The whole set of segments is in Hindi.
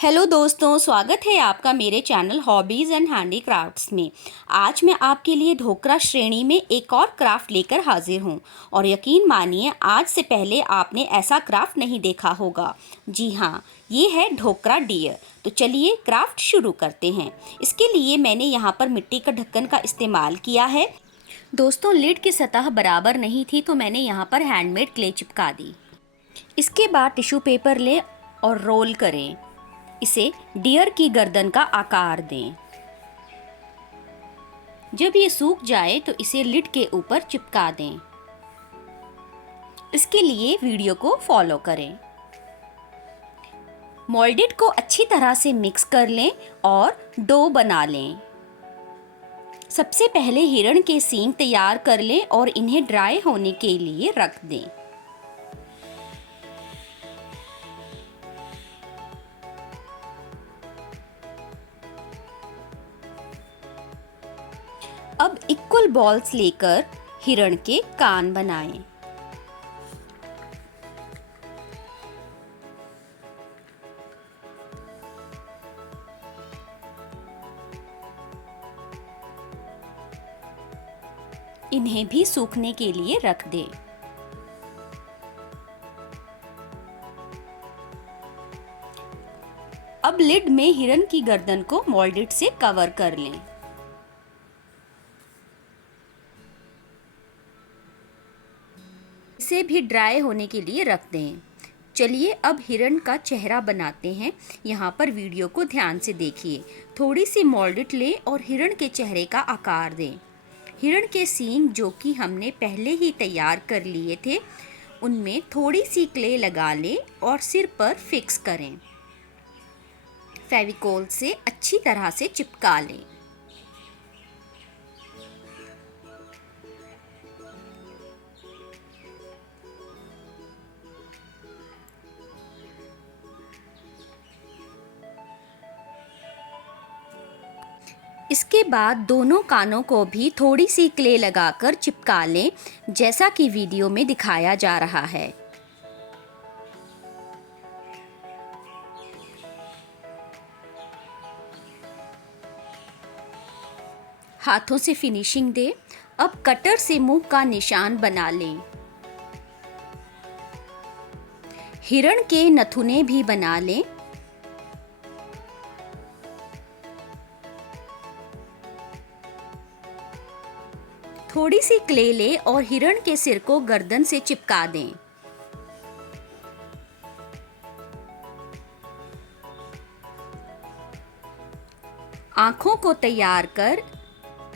हेलो दोस्तों, स्वागत है आपका मेरे चैनल हॉबीज़ एंड हैंडीक्राफ्ट्स में। आज मैं आपके लिए ढोकरा श्रेणी में एक और क्राफ्ट लेकर हाजिर हूँ और यकीन मानिए आज से पहले आपने ऐसा क्राफ्ट नहीं देखा होगा। जी हाँ, ये है ढोकरा डियर। तो चलिए क्राफ्ट शुरू करते हैं। इसके लिए मैंने यहाँ पर मिट्टी का ढक्कन का इस्तेमाल किया है। दोस्तों, लिड की सतह बराबर नहीं थी तो मैंने यहाँ पर हैंडमेड क्ले चिपका दी। इसके बाद टिश्यू पेपर लें और रोल करें। इसे डियर की गर्दन का आकार दें। जब ये सूख जाए तो इसे लिड के ऊपर चिपका दें। इसके लिए वीडियो को फॉलो करें। मोल्डेड को अच्छी तरह से मिक्स कर लें और डो बना लें। सबसे पहले हिरण के सींग तैयार कर लें और इन्हें ड्राई होने के लिए रख दें। अब इक्वल बॉल्स लेकर हिरण के कान बनाएं। इन्हें भी सूखने के लिए रख दें। अब लिड में हिरण की गर्दन को मोल्डेड से कवर कर लें। इसे भी ड्राई होने के लिए रख दें। चलिए अब हिरण का चेहरा बनाते हैं। यहाँ पर वीडियो को ध्यान से देखिए। थोड़ी सी मोल्डेड लें और हिरण के चेहरे का आकार दें। हिरण के सींग जो कि हमने पहले ही तैयार कर लिए थे, उनमें थोड़ी सी क्ले लगा लें और सिर पर फिक्स करें। फेविकोल से अच्छी तरह से चिपका लें। इसके बाद दोनों कानों को भी थोड़ी सी क्ले लगाकर चिपका लें, जैसा कि वीडियो में दिखाया जा रहा है। हाथों से फिनिशिंग दें। अब कटर से मुंह का निशान बना लें। हिरण के नथुने भी बना लें। थोड़ी सी क्ले लें और हिरण के सिर को गर्दन से चिपका दें। आंखों को तैयार कर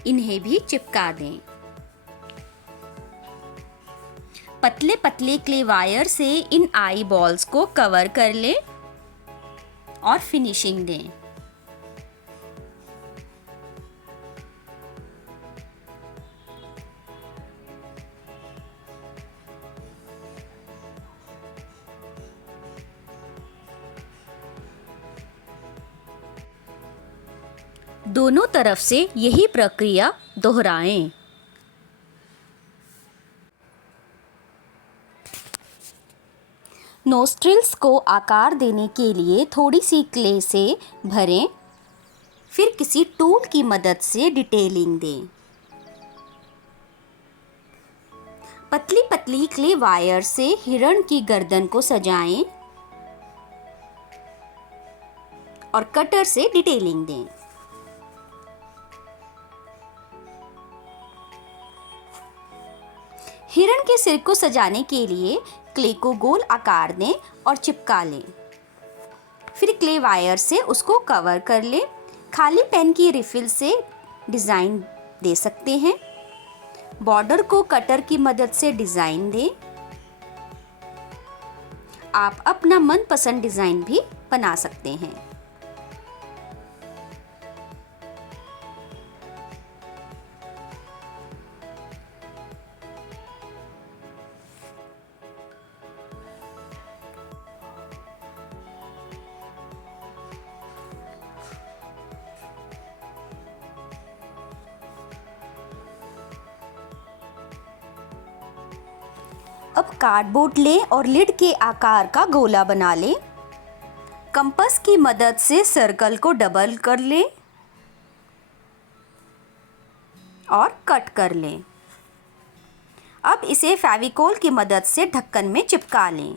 इन्हें भी चिपका दें। पतले पतले क्ले वायर से इन आई बॉल्स को कवर कर लें और फिनिशिंग दें। दोनों तरफ से यही प्रक्रिया दोहराएं। नोस्ट्रिल्स को आकार देने के लिए थोड़ी सी क्ले से भरें, फिर किसी टूल की मदद से डिटेलिंग दें। पतली पतली क्ले वायर से हिरण की गर्दन को सजाएं और कटर से डिटेलिंग दें। हिरण के सिर को सजाने के लिए क्ले को गोल आकार दें और चिपका लें। फिर क्ले वायर से उसको कवर कर लें। खाली पेन की रिफिल से डिज़ाइन दे सकते हैं। बॉर्डर को कटर की मदद से डिज़ाइन दें। आप अपना मनपसंद डिज़ाइन भी बना सकते हैं। अब कार्डबोर्ड लें और लिड के आकार का गोला बना लें। कंपास की मदद से सर्कल को डबल कर लें और कट कर लें। अब इसे फेविकोल की मदद से ढक्कन में चिपका लें।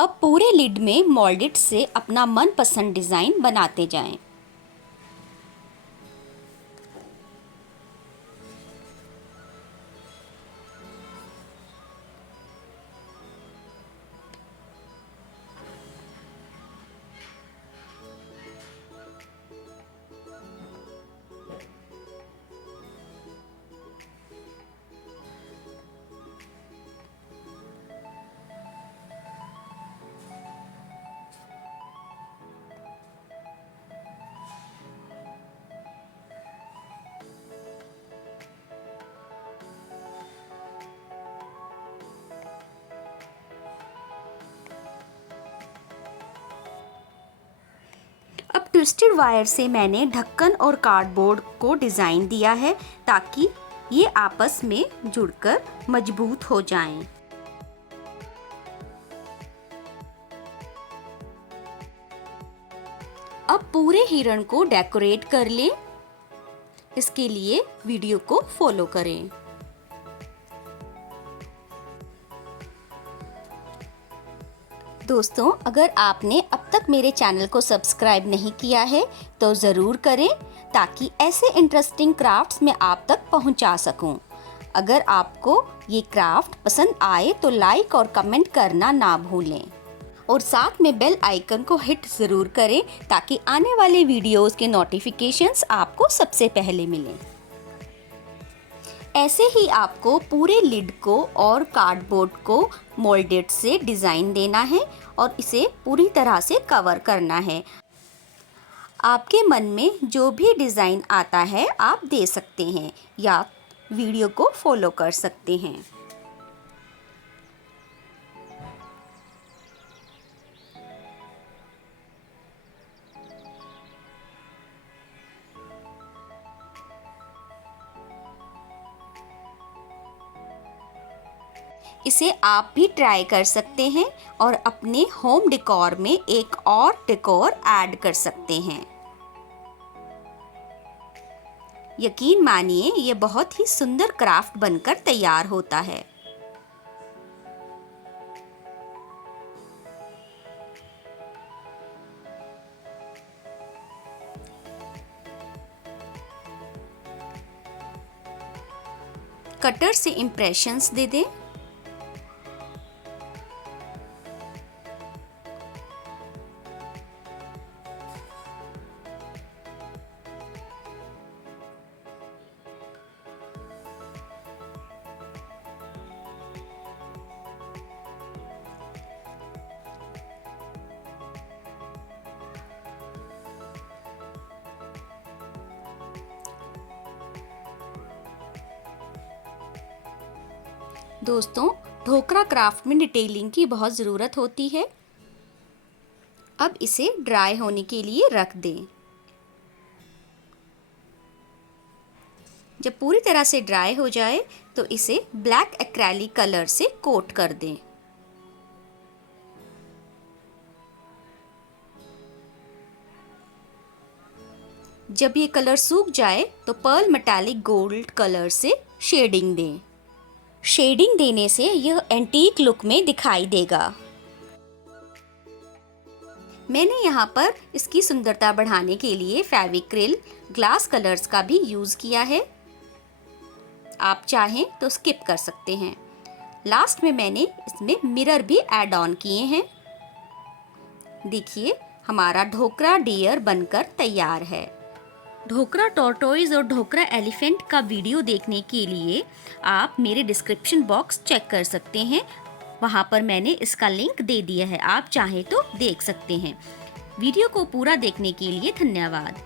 अब पूरे लिड में मोल्डेड से अपना मनपसंद डिज़ाइन बनाते जाएं। अब ट्विस्टेड वायर से मैंने ढक्कन और कार्डबोर्ड को डिज़ाइन दिया है ताकि ये आपस में जुड़कर मजबूत हो जाएं। अब पूरे हिरण को डेकोरेट कर लें। इसके लिए वीडियो को फॉलो करें। दोस्तों, अगर आपने अब तक मेरे चैनल को सब्सक्राइब नहीं किया है तो ज़रूर करें ताकि ऐसे इंटरेस्टिंग क्राफ्ट्स मैं आप तक पहुंचा सकूं। अगर आपको ये क्राफ्ट पसंद आए तो लाइक और कमेंट करना ना भूलें और साथ में बेल आइकन को हिट ज़रूर करें ताकि आने वाले वीडियोस के नोटिफिकेशंस आपको सबसे पहले मिलें। ऐसे ही आपको पूरे लिड को और कार्डबोर्ड को मोल्डेड से डिज़ाइन देना है और इसे पूरी तरह से कवर करना है। आपके मन में जो भी डिज़ाइन आता है आप दे सकते हैं या वीडियो को फॉलो कर सकते हैं। इसे आप भी ट्राई कर सकते हैं और अपने होम डेकोर में एक और डेकोर ऐड कर सकते हैं। यकीन मानिए ये बहुत ही सुंदर क्राफ्ट बनकर तैयार होता है। कटर से इम्प्रेशंस दे दें। दोस्तों, ढोकरा क्राफ्ट में डिटेलिंग की बहुत ज़रूरत होती है। अब इसे ड्राई होने के लिए रख दें। जब पूरी तरह से ड्राई हो जाए तो इसे ब्लैक एक्रेलिक कलर से कोट कर दें। जब ये कलर सूख जाए तो पर्ल मेटालिक गोल्ड कलर से शेडिंग दें। शेडिंग देने से यह एंटीक लुक में दिखाई देगा। मैंने यहाँ पर इसकी सुंदरता बढ़ाने के लिए फेविक्रिल ग्लास कलर्स का भी यूज़ किया है। आप चाहें तो स्किप कर सकते हैं। लास्ट में मैंने इसमें मिरर भी ऐड ऑन किए हैं। देखिए, हमारा ढोकरा डियर बनकर तैयार है। ढोकरा टॉर्टोइज और ढोकरा एलिफेंट का वीडियो देखने के लिए आप मेरे डिस्क्रिप्शन बॉक्स चेक कर सकते हैं। वहाँ पर मैंने इसका लिंक दे दिया है, आप चाहें तो देख सकते हैं। वीडियो को पूरा देखने के लिए धन्यवाद।